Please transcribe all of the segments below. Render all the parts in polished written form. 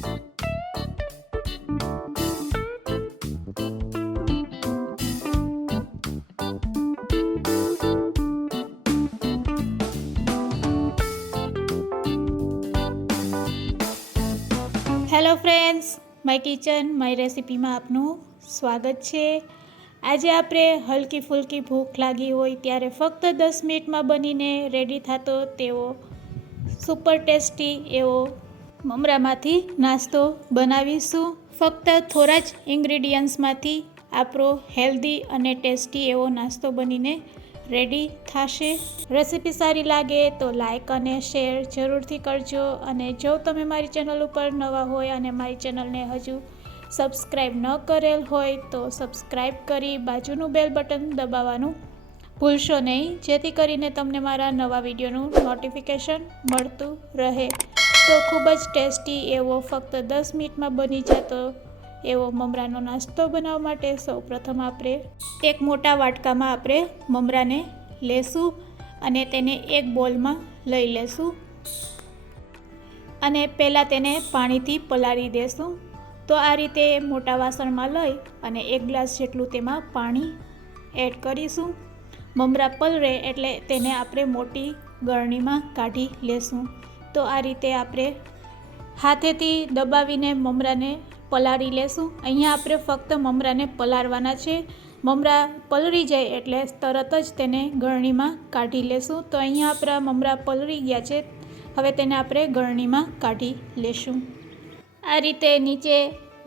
Hello friends, my kitchen my રેસિપીમાં આપનું સ્વાગત છે। આજે આપણે હલકી ફૂલકી ભૂખ લાગી હોય ત્યારે ફક્ત 10 મિનિટમાં બનીને રેડી થતો તેવો સુપર ટેસ્ટી એવો મમરામાંથી નાસ્તો બનાવીશું। ફક્ત થોડા જ ઇન્ગ્રીડિયન્ટ્સમાંથી આપણો હેલ્ધી અને ટેસ્ટી એવો નાસ્તો બનીને રેડી થશે। રેસિપી સારી લાગે તો લાઈક અને શેર જરૂરથી કરજો, અને જો તમે મારી ચેનલ ઉપર નવા હોય અને મારી ચેનલને હજુ સબસ્ક્રાઈબ ન કરેલ હોય તો સબસ્ક્રાઈબ કરી બાજુનું બેલ બટન દબાવવાનું ભૂલશો નહીં, જેથી કરીને તમને મારા નવા વિડીયોનું નોટિફિકેશન મળતું રહે। તો ખૂબ જ ટેસ્ટી એવો ફક્ત 10 મિનિટમાં બની જતો એવો મમરાનો નાસ્તો બનાવવા માટે સૌપ્રથમ આપણે એક મોટા વાટકામાં આપણે મમરાને લેશું અને તેને એક બોલમાં લઈ લેશું અને પહેલાં તેને પાણીથી પલાળી દેશું। તો આ રીતે મોટા વાસણમાં લઈ અને 1 ગ્લાસ જેટલું તેમાં પાણી એડ કરીશું। મમરા પલળે એટલે તેને આપણે મોટી ગળણીમાં કાઢી લેશું। તો આ રીતે આપણે હાથેથી દબાવીને મમરાને પલાળી લેશું। અહીંયા આપણે ફક્ત મમરાને પલાળવાના છે, મમરા પલળી જાય એટલે તરત જ તેને ગળણીમાં કાઢી લેશું। તો અહીંયા આપણા મમરા પલળી ગયા છે, હવે તેને આપણે ગળણીમાં કાઢી લેશું। આ રીતે નીચે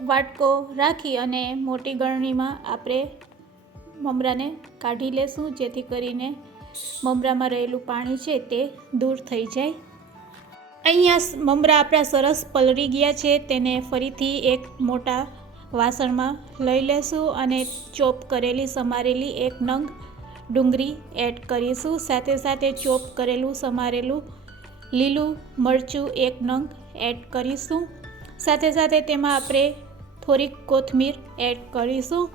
વાટકો રાખી અને મોટી ગળણીમાં આપણે મમરાને કાઢી લેશું, જેથી કરીને મમરામાં રહેલું પાણી છે તે દૂર થઈ જાય। અહીંયા મમરા આપણા સરસ પલળી ગયા છે, તેને ફરીથી એક મોટા વાસણમાં લઈ લેશું અને ચોપ કરેલી સમારેલી 1 નંગ ડુંગળી એડ કરીશું। સાથે સાથે ચોપ કરેલું સમારેલું લીલું મરચું 1 નંગ એડ કરીશું। સાથે સાથે તેમાં આપણે થોડીક કોથમીર એડ કરીશું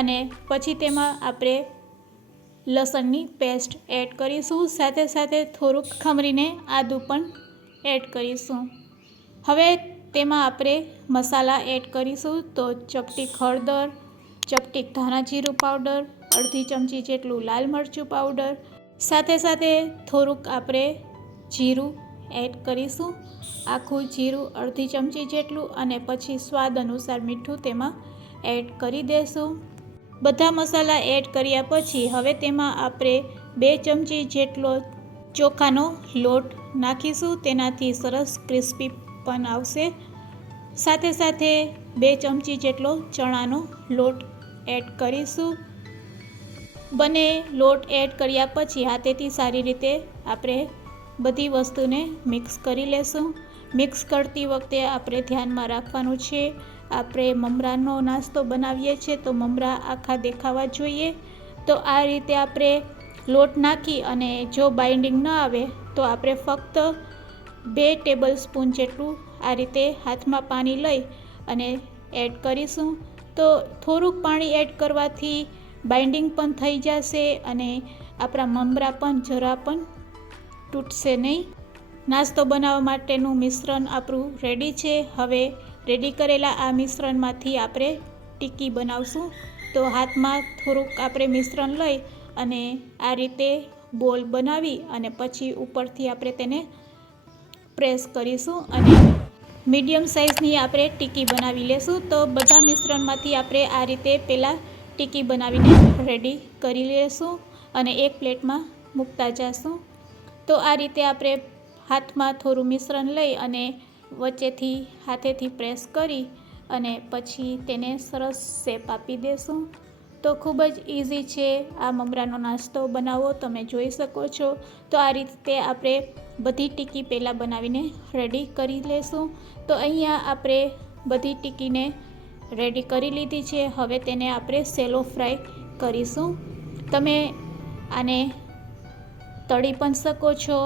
અને પછી તેમાં આપણે લસણની પેસ્ટ એડ કરીશું। સાથે સાથે થોડુંક ખમરીને આદું પણ એડ કરીશું। હવે તેમાં આપણે મસાલા એડ કરીશું। તો ચપટી હળદર, ચપટી ધાણા જીરું પાવડર, અડધી ચમચી જેટલું લાલ મરચું પાવડર, સાથે સાથે થોડુંક આપણે જીરું એડ કરીશું, આખું જીરું અડધી ચમચી જેટલું, અને પછી સ્વાદ અનુસાર મીઠું તેમાં એડ કરી દેશું। બધા મસાલા એડ કર્યા પછી હવે તેમાં આપણે 2 ચમચી જેટલો ચોખાનો લોટ નાખીશું, તેનાથી સરસ ક્રિસ્પી પણ આવશે। સાથે સાથે 2 ચમચી જેટલો ચણાનો લોટ એડ કરીશું। બંને લોટ એડ કર્યા પછી હાથેથી સારી રીતે આપણે બધી વસ્તુને મિક્સ કરી લેશું। મિક્સ કરતી વખતે આપણે ધ્યાનમાં રાખવાનું છે, આપણે મમરાનો નાસ્તો બનાવીએ છીએ તો મમરા આખા દેખાવા જોઈએ। તો આ રીતે આપણે લોટ નાખી અને જો બાઇન્ડિંગ ન આવે તો આપણે ફક્ત 2 ટેબલ સ્પૂન જેટલું આ રીતે હાથમાં પાણી લઈ અને એડ કરીશું। તો થોડુંક પાણી એડ કરવાથી બાઇન્ડિંગ પણ થઈ જશે અને આપણા મમરા પણ જરા પણ તૂટશે નહીં। નાસ્તો બનાવવા માટેનું મિશ્રણ આપણું રેડી છે। હવે રેડી કરેલા આ મિશ્રણમાંથી આપણે ટિક્કી બનાવશું। તો હાથમાં થોડુંક આપણે મિશ્રણ લઈ અને આ રીતે બોલ બનાવી અને પછી ઉપરથી આપણે તેને પ્રેસ કરીશું અને મીડિયમ સાઇઝની આપણે ટિક્કી બનાવી લેશું। તો બધા મિશ્રણમાંથી આપણે આ રીતે પહેલાં ટિક્કી બનાવીને રેડી કરી લેશું અને એક પ્લેટમાં મૂકતા જઈશું। તો આ રીતે આપણે હાથમાં થોડું મિશ્રણ લઈ અને વચ્ચેથી હાથેથી પ્રેસ કરી અને પછી તેને સરસ શેપ આપી દેશું। તો ખૂબ જ ઇઝી છે આ મમરાનો નાસ્તો બનાવવો, તમે જોઈ શકો છો। તો આ રીતે આપણે બધી ટિક્કી પહેલાં બનાવીને રેડી કરી લેશું। તો અહીંયા આપણે બધી ટિક્કીને રેડી કરી લીધી છે, હવે તેને આપણે સેલો ફ્રાય કરીશું। તમે આને તળી પણ શકો છો।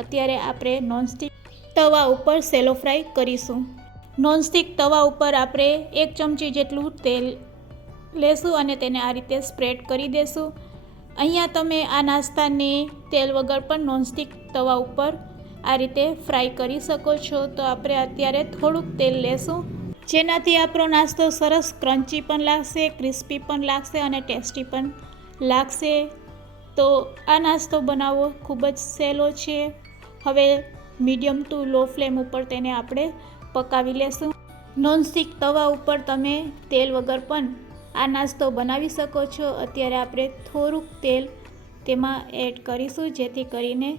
અત્યારે આપણે નોનસ્ટિક તવા ઉપર સેલો ફ્રાય કરીશું। નોનસ્ટિક તવા ઉપર આપણે 1 ચમચી જેટલું તેલ લેશું અને તેને આ રીતે સ્પ્રેડ કરી દેશું। અહીંયા તમે આ નાસ્તાને તેલ વગર પણ નોનસ્ટિક તવા ઉપર આ રીતે ફ્રાય કરી શકો છો. તો આપણે અત્યારે થોડુંક તેલ લેશું, જેનાથી આપણો નાસ્તો સરસ ક્રન્ચી પણ લાગશે, ક્રિસ્પી પણ લાગશે અને ટેસ્ટી પણ લાગશે. તો આ નાસ્તો બનાવવો ખૂબ જ સહેલો છે. હવે મીડિયમ ટુ લો ફ્લેમ ઉપર તેને આપણે પકાવી લેશું. નોનસ્ટિક તવા ઉપર તમે તેલ વગર પણ આ નાસ્તો બનાવી શકો છો. અત્યારે આપણે થોડુંક તેલ તેમાં એડ કરીશું, જેથી કરીને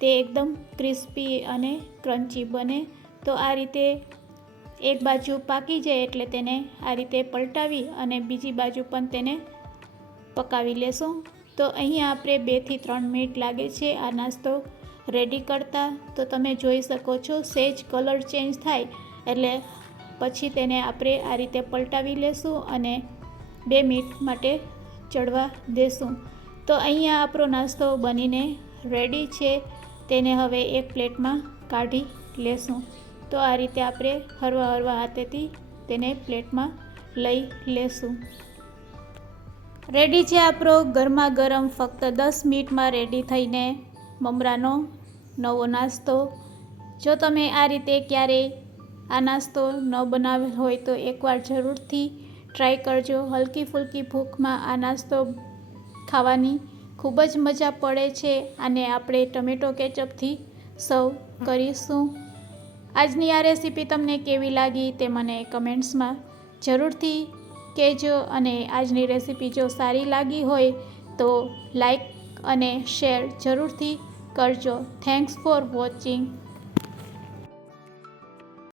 તે એકદમ ક્રિસ્પી અને ક્રન્ચી બને. તો આ રીતે એક બાજુ પાકી જાય એટલે તેને આ રીતે પલટાવી અને બીજી બાજુ પણ તેને પકાવી લેશું. તો અહીંયા આપણે 2 થી 3 મિનિટ લાગે છે આ નાસ્તો રેડી કરતા. તો તમે જોઈ શકો છો સહેજ કલર ચેન્જ થાય એટલે પછી તેને આપણે આ રીતે પલટાવી લેશું અને 2 મિનિટ માટે ચડવા દેશું. તો અહીંયા આપણો નાસ્તો બનીને રેડી છે. તેને હવે એક પ્લેટમાં કાઢી લેશું. તો આ રીતે આપણે હળવા હાથેથી તેને પ્લેટમાં લઈ લેશું. રેડી છે આપણો ગરમા ગરમ ફક્ત 10 મિનિટમાં રેડી થઈને મમરાનો નવો નાસ્તો. જો તમે આ રીતે ક્યારેય આ નાસ્તો ન બનાવેલ હોય તો એકવાર જરૂરથી ટ્રાય કરજો. હલકી ફૂલકી ભૂખમાં આ નાસ્તો ખાવાની ખૂબ જ મજા પડે છે. અને આપણે ટમેટો કેચઅપથી સર્વ કરીશું. આજની આ રેસીપી તમને કેવી લાગી તે મને કમેન્ટ્સમાં જરૂરથી કહેજો. અને આજની રેસીપી જો સારી લાગી હોય તો લાઈક અને શેર જરૂરથી કરજો. Thanks for watching.